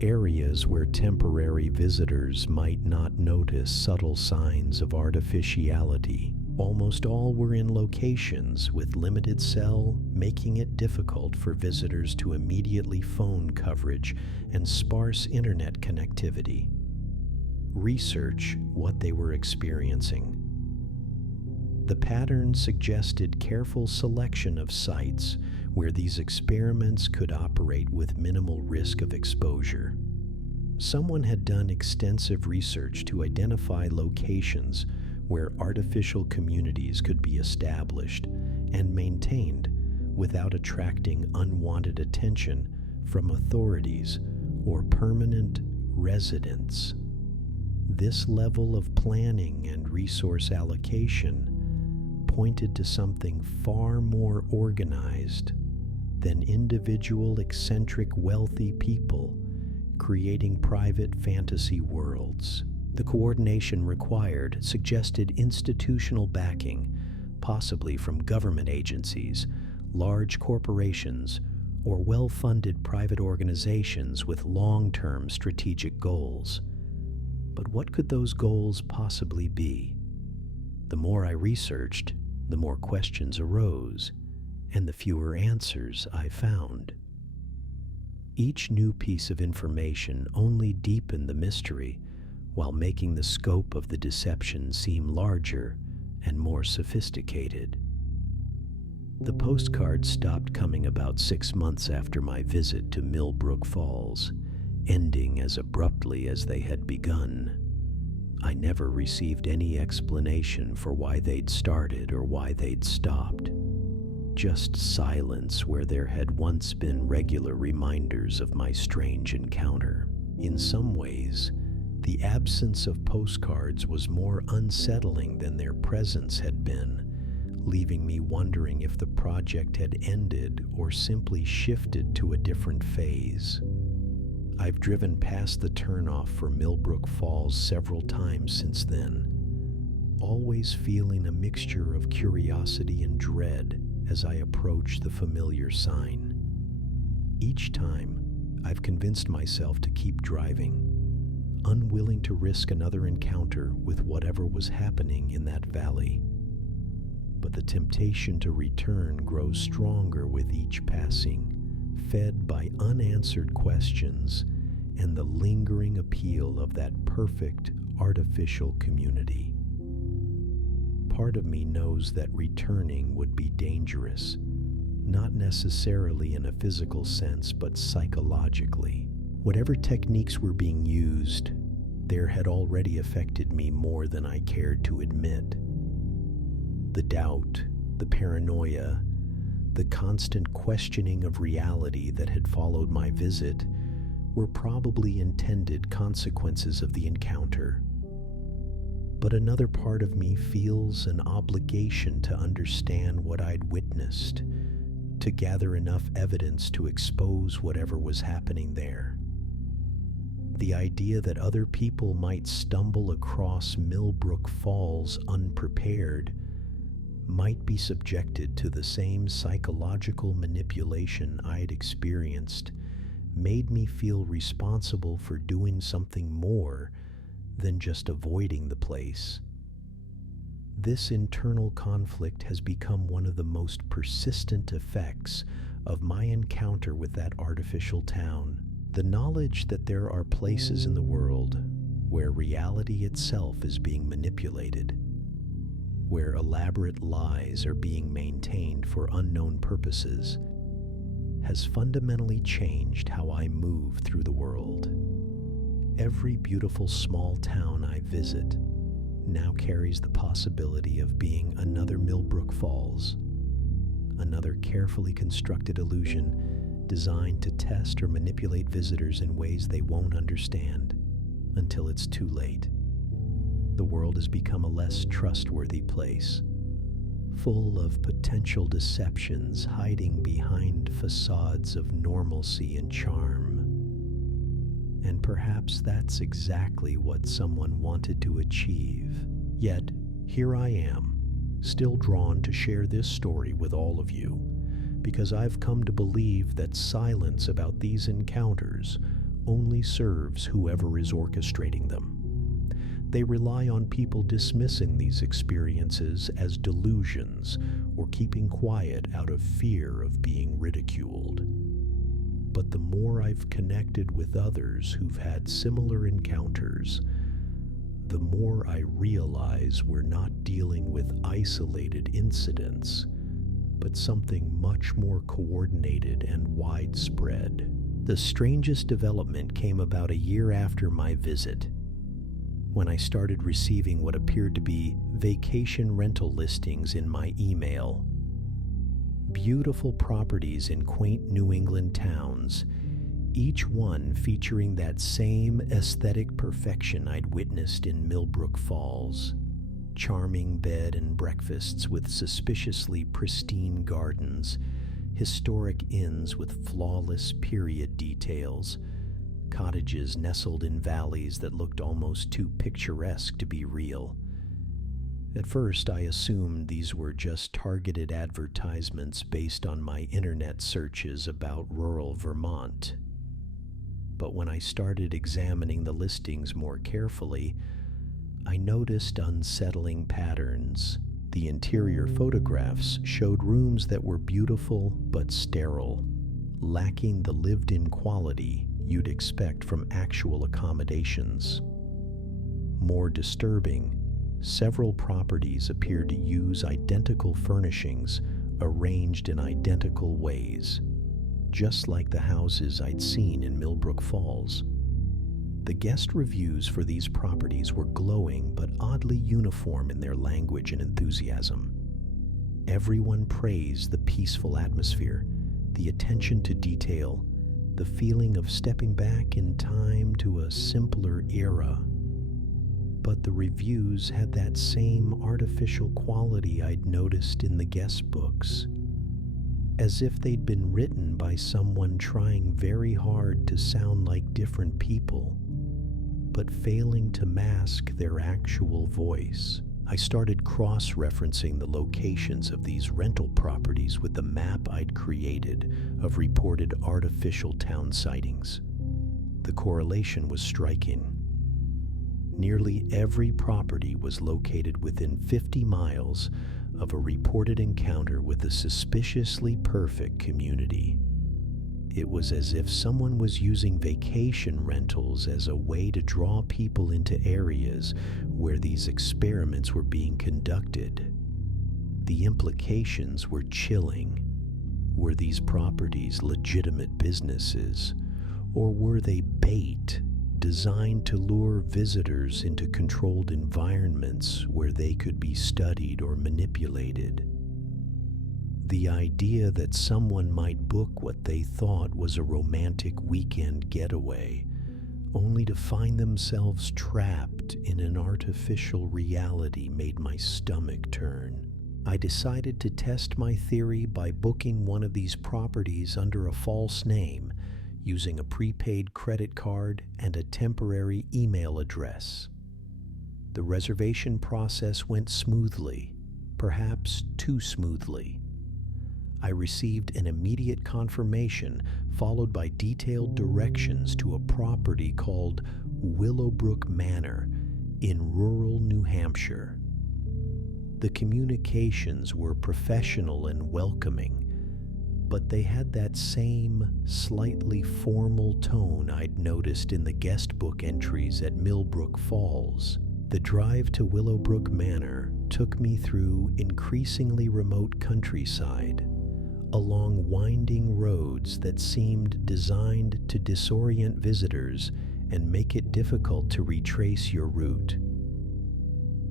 areas where temporary visitors might not notice subtle signs of artificiality. Almost all were in locations with limited cell, making it difficult for visitors to immediately phone coverage and sparse internet connectivity. Research what they were experiencing. The pattern suggested careful selection of sites where these experiments could operate with minimal risk of exposure. Someone had done extensive research to identify locations where artificial communities could be established and maintained without attracting unwanted attention from authorities or permanent residents. This level of planning and resource allocation pointed to something far more organized than individual eccentric wealthy people creating private fantasy worlds. The coordination required suggested institutional backing, possibly from government agencies, large corporations, or well-funded private organizations with long-term strategic goals. But what could those goals possibly be? The more I researched, the more questions arose, and the fewer answers I found. Each new piece of information only deepened the mystery, while making the scope of the deception seem larger and more sophisticated. The postcards stopped coming about 6 months after my visit to Millbrook Falls, ending as abruptly as they had begun. I never received any explanation for why they'd started or why they'd stopped. Just silence where there had once been regular reminders of my strange encounter. In some ways, the absence of postcards was more unsettling than their presence had been, leaving me wondering if the project had ended or simply shifted to a different phase. I've driven past the turnoff for Millbrook Falls several times since then, always feeling a mixture of curiosity and dread as I approach the familiar sign. Each time, I've convinced myself to keep driving, unwilling to risk another encounter with whatever was happening in that valley. But the temptation to return grows stronger with each passing, fed by unanswered questions and the lingering appeal of that perfect artificial community. Part of me knows that returning would be dangerous, not necessarily in a physical sense, but psychologically. Whatever techniques were being used, there had already affected me more than I cared to admit. The doubt, the paranoia, the constant questioning of reality that had followed my visit were probably intended consequences of the encounter. But another part of me feels an obligation to understand what I'd witnessed, to gather enough evidence to expose whatever was happening there. The idea that other people might stumble across Millbrook Falls unprepared, might be subjected to the same psychological manipulation I'd experienced, made me feel responsible for doing something more than just avoiding the place. This internal conflict has become one of the most persistent effects of my encounter with that artificial town. The knowledge that there are places in the world where reality itself is being manipulated, where elaborate lies are being maintained for unknown purposes, has fundamentally changed how I move through the world. Every beautiful small town I visit now carries the possibility of being another Millbrook Falls, another carefully constructed illusion designed to test or manipulate visitors in ways they won't understand until it's too late. The world has become a less trustworthy place, full of potential deceptions hiding behind facades of normalcy and charm. And perhaps that's exactly what someone wanted to achieve. Yet, here I am, still drawn to share this story with all of you, because I've come to believe that silence about these encounters only serves whoever is orchestrating them. They rely on people dismissing these experiences as delusions or keeping quiet out of fear of being ridiculed. But the more I've connected with others who've had similar encounters, the more I realize we're not dealing with isolated incidents, but something much more coordinated and widespread. The strangest development came about a year after my visit, when I started receiving what appeared to be vacation rental listings in my email. Beautiful properties in quaint New England towns, each one featuring that same aesthetic perfection I'd witnessed in Millbrook Falls. Charming bed and breakfasts with suspiciously pristine gardens, historic inns with flawless period details, cottages nestled in valleys that looked almost too picturesque to be real. At first, I assumed these were just targeted advertisements based on my internet searches about rural Vermont. But when I started examining the listings more carefully, I noticed unsettling patterns. The interior photographs showed rooms that were beautiful but sterile, lacking the lived-in quality you'd expect from actual accommodations. More disturbing, several properties appeared to use identical furnishings arranged in identical ways, just like the houses I'd seen in Millbrook Falls. The guest reviews for these properties were glowing but oddly uniform in their language and enthusiasm. Everyone praised the peaceful atmosphere, the attention to detail, the feeling of stepping back in time to a simpler era. But the reviews had that same artificial quality I'd noticed in the guest books, as if they'd been written by someone trying very hard to sound like different people, but failing to mask their actual voice. I started cross-referencing the locations of these rental properties with the map I'd created of reported artificial town sightings. The correlation was striking. Nearly every property was located within 50 miles of a reported encounter with a suspiciously perfect community. It was as if someone was using vacation rentals as a way to draw people into areas where these experiments were being conducted. The implications were chilling. Were these properties legitimate businesses, or were they bait designed to lure visitors into controlled environments where they could be studied or manipulated? The idea that someone might book what they thought was a romantic weekend getaway, only to find themselves trapped in an artificial reality, made my stomach turn. I decided to test my theory by booking one of these properties under a false name, using a prepaid credit card and a temporary email address. The reservation process went smoothly, perhaps too smoothly. I received an immediate confirmation, followed by detailed directions to a property called Willowbrook Manor in rural New Hampshire. The communications were professional and welcoming, but they had that same slightly formal tone I'd noticed in the guest book entries at Millbrook Falls. The drive to Willowbrook Manor took me through increasingly remote countryside, along winding roads that seemed designed to disorient visitors and make it difficult to retrace your route.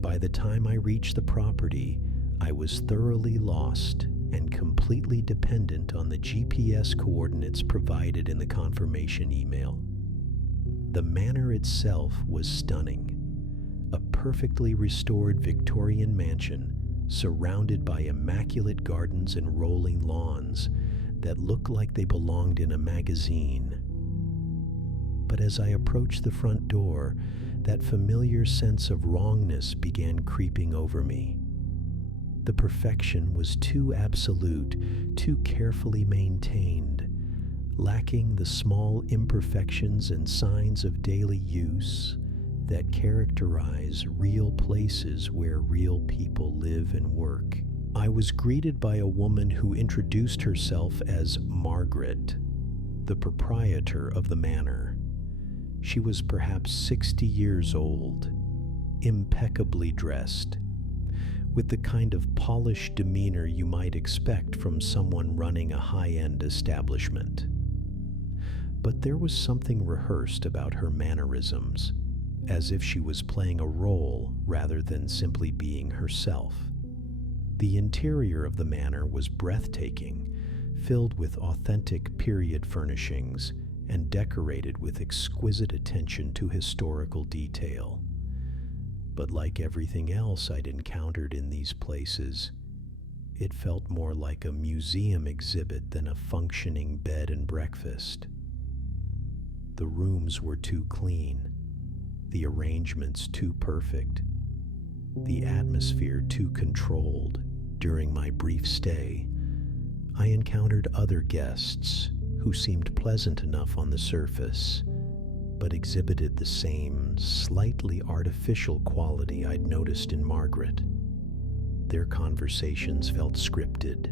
By the time I reached the property, I was thoroughly lost and completely dependent on the GPS coordinates provided in the confirmation email. The manor itself was stunning. A perfectly restored Victorian mansion surrounded by immaculate gardens and rolling lawns that looked like they belonged in a magazine. But as I approached the front door, that familiar sense of wrongness began creeping over me. The perfection was too absolute, too carefully maintained, lacking the small imperfections and signs of daily use that characterize real places where real people live and work. I was greeted by a woman who introduced herself as Margaret, the proprietor of the manor. She was perhaps 60 years old, impeccably dressed, with the kind of polished demeanor you might expect from someone running a high-end establishment. But there was something rehearsed about her mannerisms, as if she was playing a role rather than simply being herself. The interior of the manor was breathtaking, filled with authentic period furnishings and decorated with exquisite attention to historical detail. But like everything else I'd encountered in these places, it felt more like a museum exhibit than a functioning bed and breakfast. The rooms were too clean, the arrangements too perfect, the atmosphere too controlled. During my brief stay, I encountered other guests who seemed pleasant enough on the surface, but exhibited the same slightly artificial quality I'd noticed in Margaret. Their conversations felt scripted,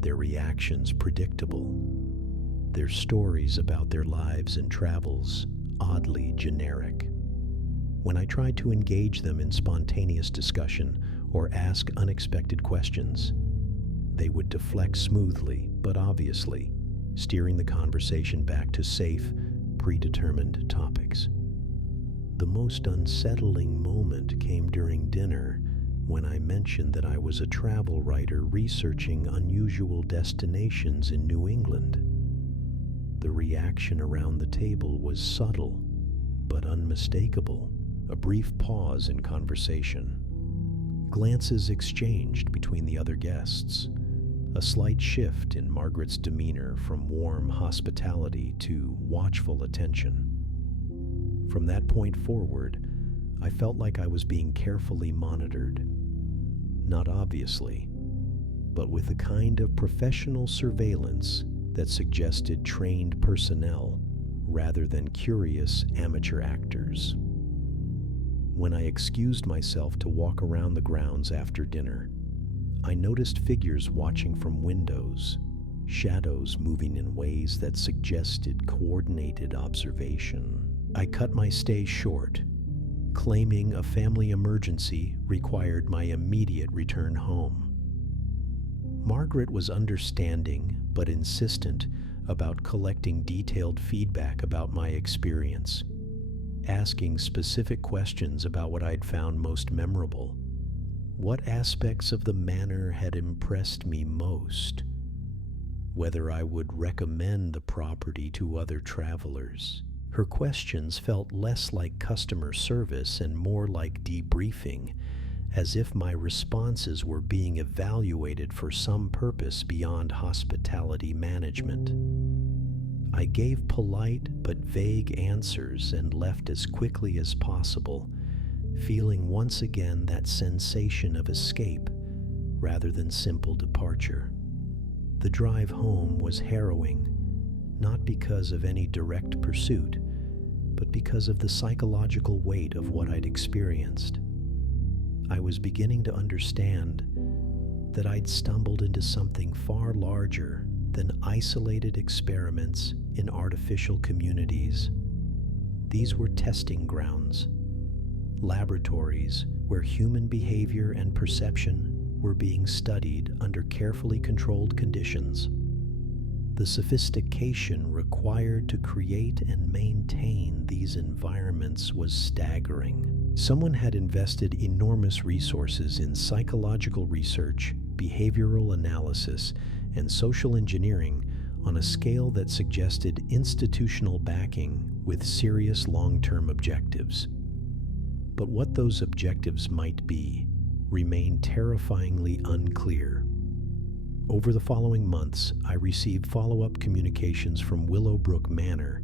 their reactions predictable, their stories about their lives and travels oddly generic. When I tried to engage them in spontaneous discussion or ask unexpected questions, they would deflect smoothly but obviously, steering the conversation back to safe, predetermined topics. The most unsettling moment came during dinner when I mentioned that I was a travel writer researching unusual destinations in New England. The reaction around the table was subtle but unmistakable. A brief pause in conversation. Glances exchanged between the other guests. A slight shift in Margaret's demeanor from warm hospitality to watchful attention. From that point forward, I felt like I was being carefully monitored. Not obviously, but with the kind of professional surveillance that suggested trained personnel rather than curious amateur actors. When I excused myself to walk around the grounds after dinner, I noticed figures watching from windows, shadows moving in ways that suggested coordinated observation. I cut my stay short, claiming a family emergency required my immediate return home. Margaret was understanding but insistent about collecting detailed feedback about my experience, asking specific questions about what I'd found most memorable. What aspects of the manor had impressed me most? Whether I would recommend the property to other travelers. Her questions felt less like customer service and more like debriefing, as if my responses were being evaluated for some purpose beyond hospitality management. I gave polite but vague answers and left as quickly as possible, feeling once again that sensation of escape rather than simple departure. The drive home was harrowing, not because of any direct pursuit, but because of the psychological weight of what I'd experienced. I was beginning to understand that I'd stumbled into something far larger than isolated experiments in artificial communities. These were testing grounds, laboratories where human behavior and perception were being studied under carefully controlled conditions. The sophistication required to create and maintain these environments was staggering. Someone had invested enormous resources in psychological research, behavioral analysis, and social engineering on a scale that suggested institutional backing with serious long-term objectives. But what those objectives might be remained terrifyingly unclear. Over the following months, I received follow-up communications from Willowbrook Manor,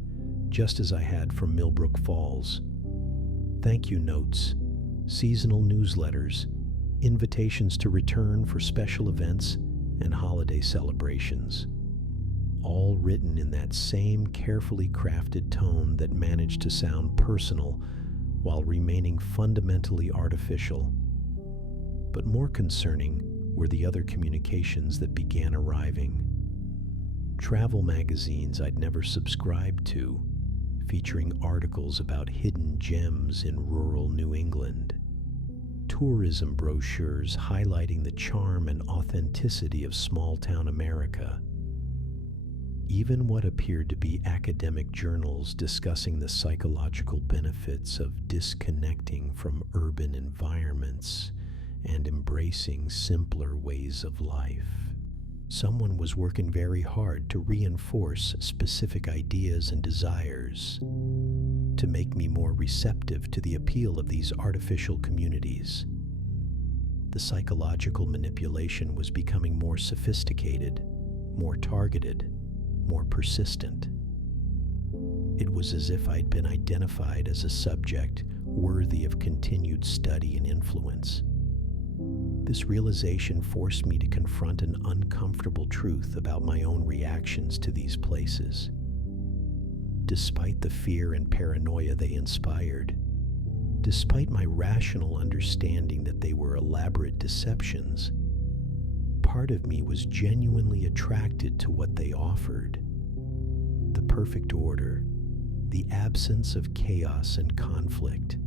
just as I had from Millbrook Falls. Thank you notes, seasonal newsletters, invitations to return for special events, and holiday celebrations, all written in that same carefully crafted tone that managed to sound personal while remaining fundamentally artificial. But more concerning were the other communications that began arriving. Travel magazines I'd never subscribed to, featuring articles about hidden gems in rural New England. Tourism brochures highlighting the charm and authenticity of small-town America. Even what appeared to be academic journals discussing the psychological benefits of disconnecting from urban environments and embracing simpler ways of life. Someone was working very hard to reinforce specific ideas and desires, to make me more receptive to the appeal of these artificial communities. The psychological manipulation was becoming more sophisticated, more targeted, more persistent. It was as if I'd been identified as a subject worthy of continued study and influence. This realization forced me to confront an uncomfortable truth about my own reactions to these places. Despite the fear and paranoia they inspired, despite my rational understanding that they were elaborate deceptions, part of me was genuinely attracted to what they offered. The perfect order, the absence of chaos and conflict,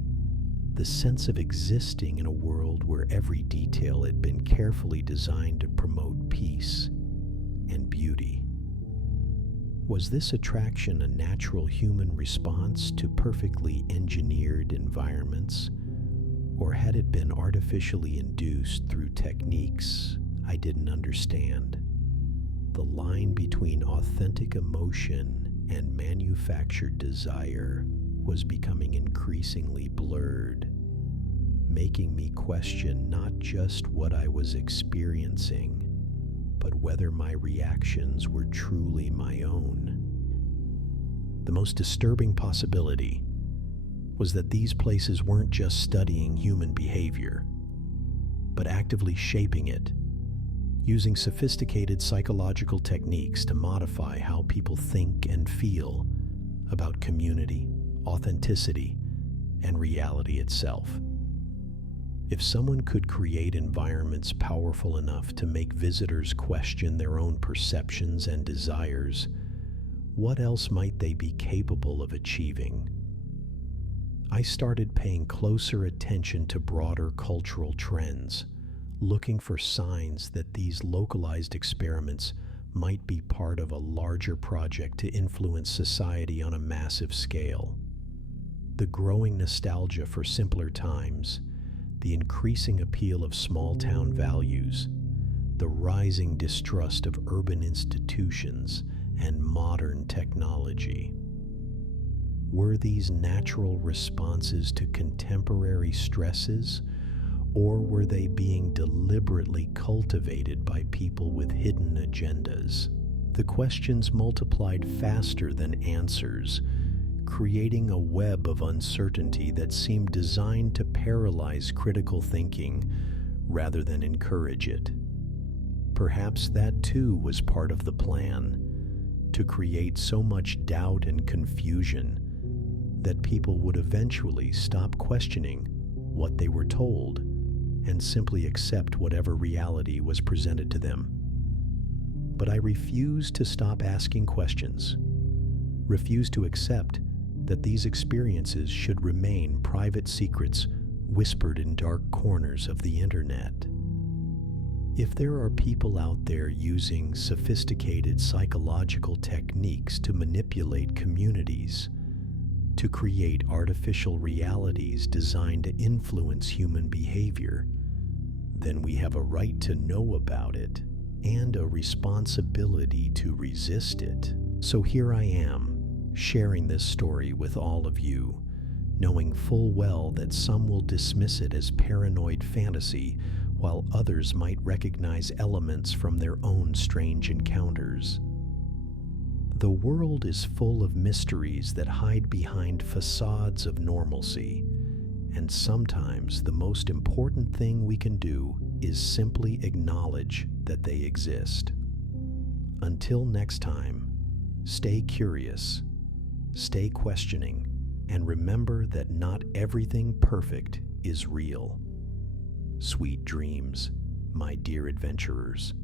the sense of existing in a world where every detail had been carefully designed to promote peace and beauty. Was this attraction a natural human response to perfectly engineered environments, or had it been artificially induced through techniques I didn't understand? The line between authentic emotion and manufactured desire was becoming increasingly blurred, making me question not just what I was experiencing, but whether my reactions were truly my own. The most disturbing possibility was that these places weren't just studying human behavior, but actively shaping it, using sophisticated psychological techniques to modify how people think and feel about community, authenticity, and reality itself. If someone could create environments powerful enough to make visitors question their own perceptions and desires, what else might they be capable of achieving? I started paying closer attention to broader cultural trends, looking for signs that these localized experiments might be part of a larger project to influence society on a massive scale. The growing nostalgia for simpler times, the increasing appeal of small-town values, the rising distrust of urban institutions and modern technology. Were these natural responses to contemporary stresses, or were they being deliberately cultivated by people with hidden agendas? The questions multiplied faster than answers, creating a web of uncertainty that seemed designed to paralyze critical thinking rather than encourage it. Perhaps that too was part of the plan, to create so much doubt and confusion that people would eventually stop questioning what they were told and simply accept whatever reality was presented to them. But I refused to stop asking questions, refused to accept that these experiences should remain private secrets whispered in dark corners of the internet. If there are people out there using sophisticated psychological techniques to manipulate communities, to create artificial realities designed to influence human behavior, then we have a right to know about it and a responsibility to resist it. So here I am, sharing this story with all of you, knowing full well that some will dismiss it as paranoid fantasy, while others might recognize elements from their own strange encounters. The world is full of mysteries that hide behind facades of normalcy, and sometimes the most important thing we can do is simply acknowledge that they exist. Until next time, stay curious, stay questioning, and remember that not everything perfect is real. Sweet dreams, my dear adventurers.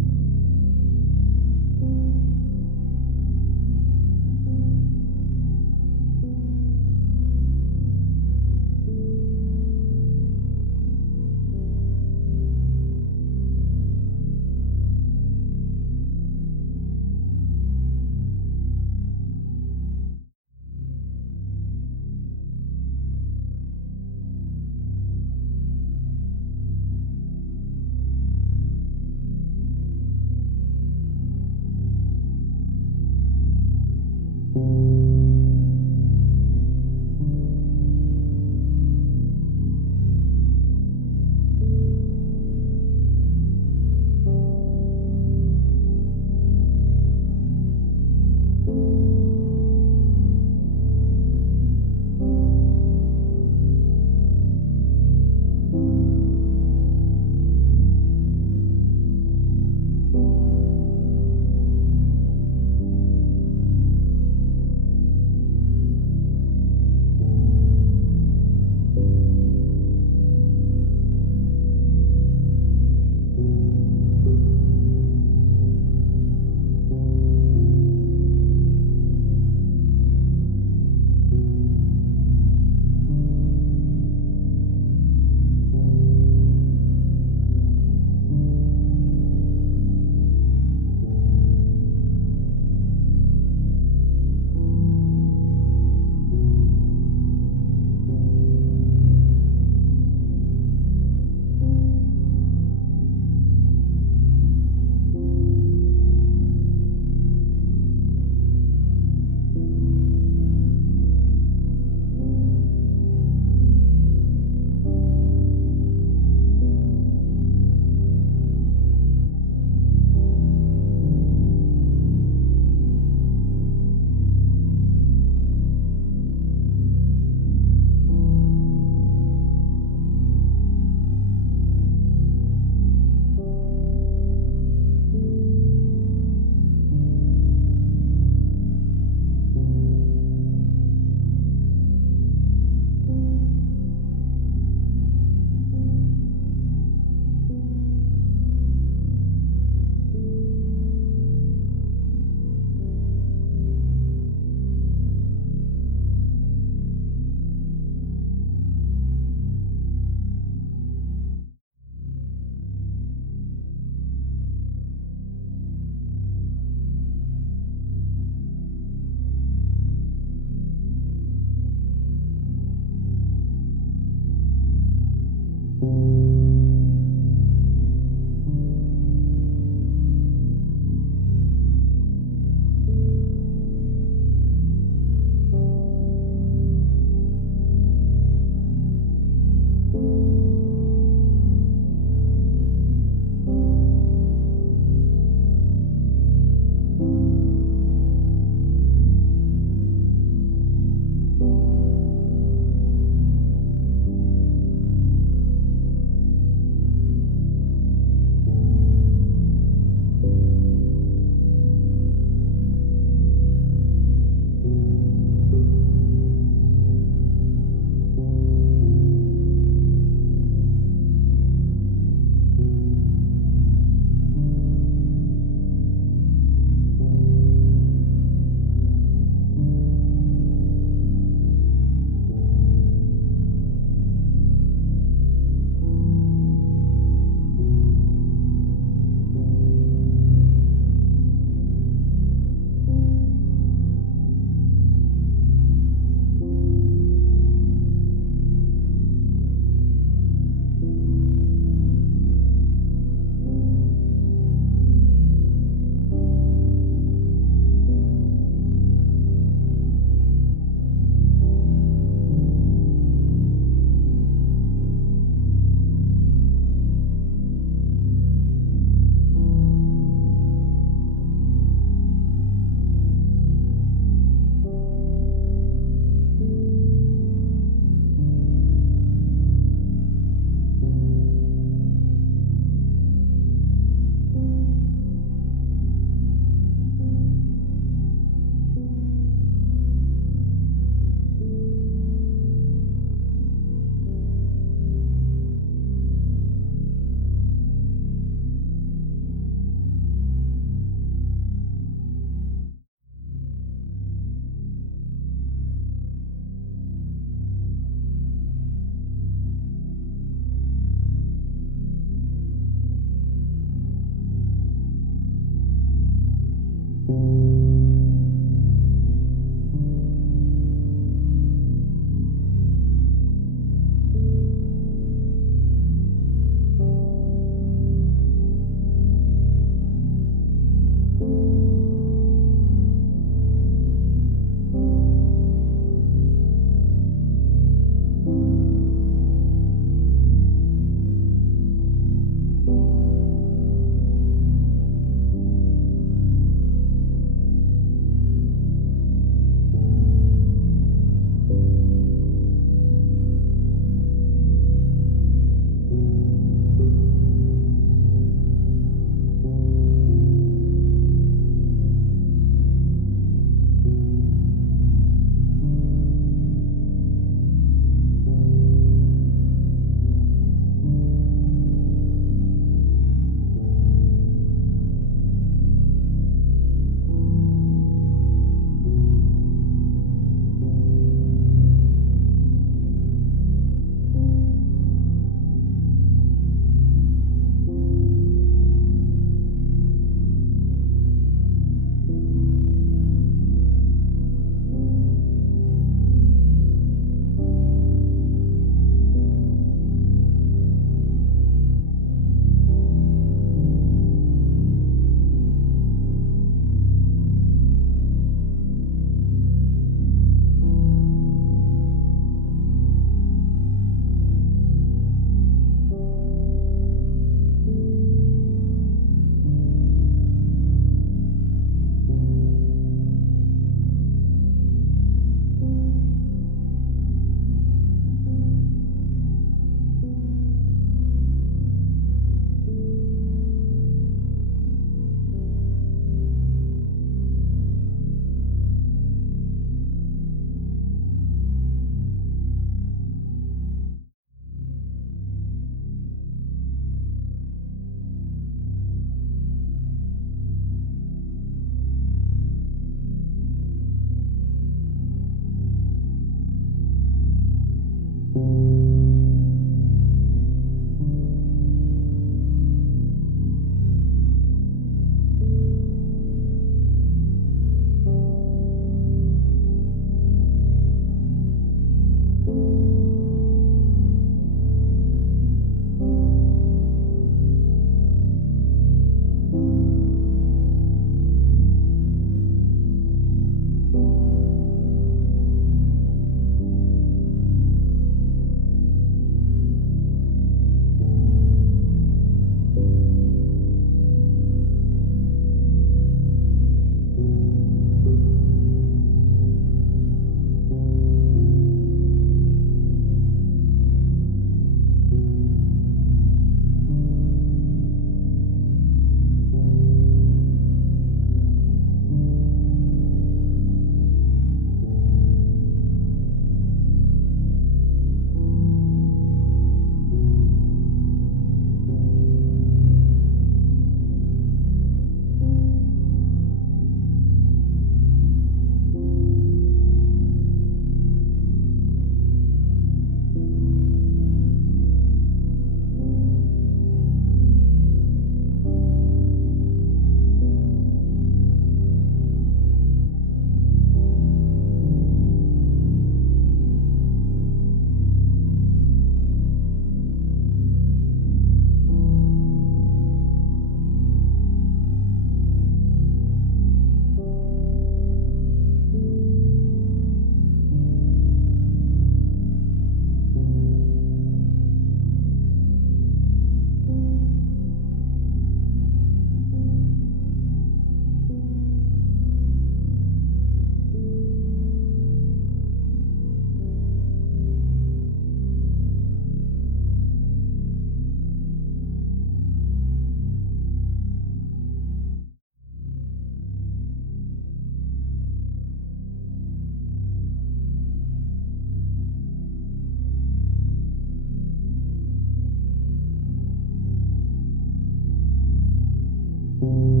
you.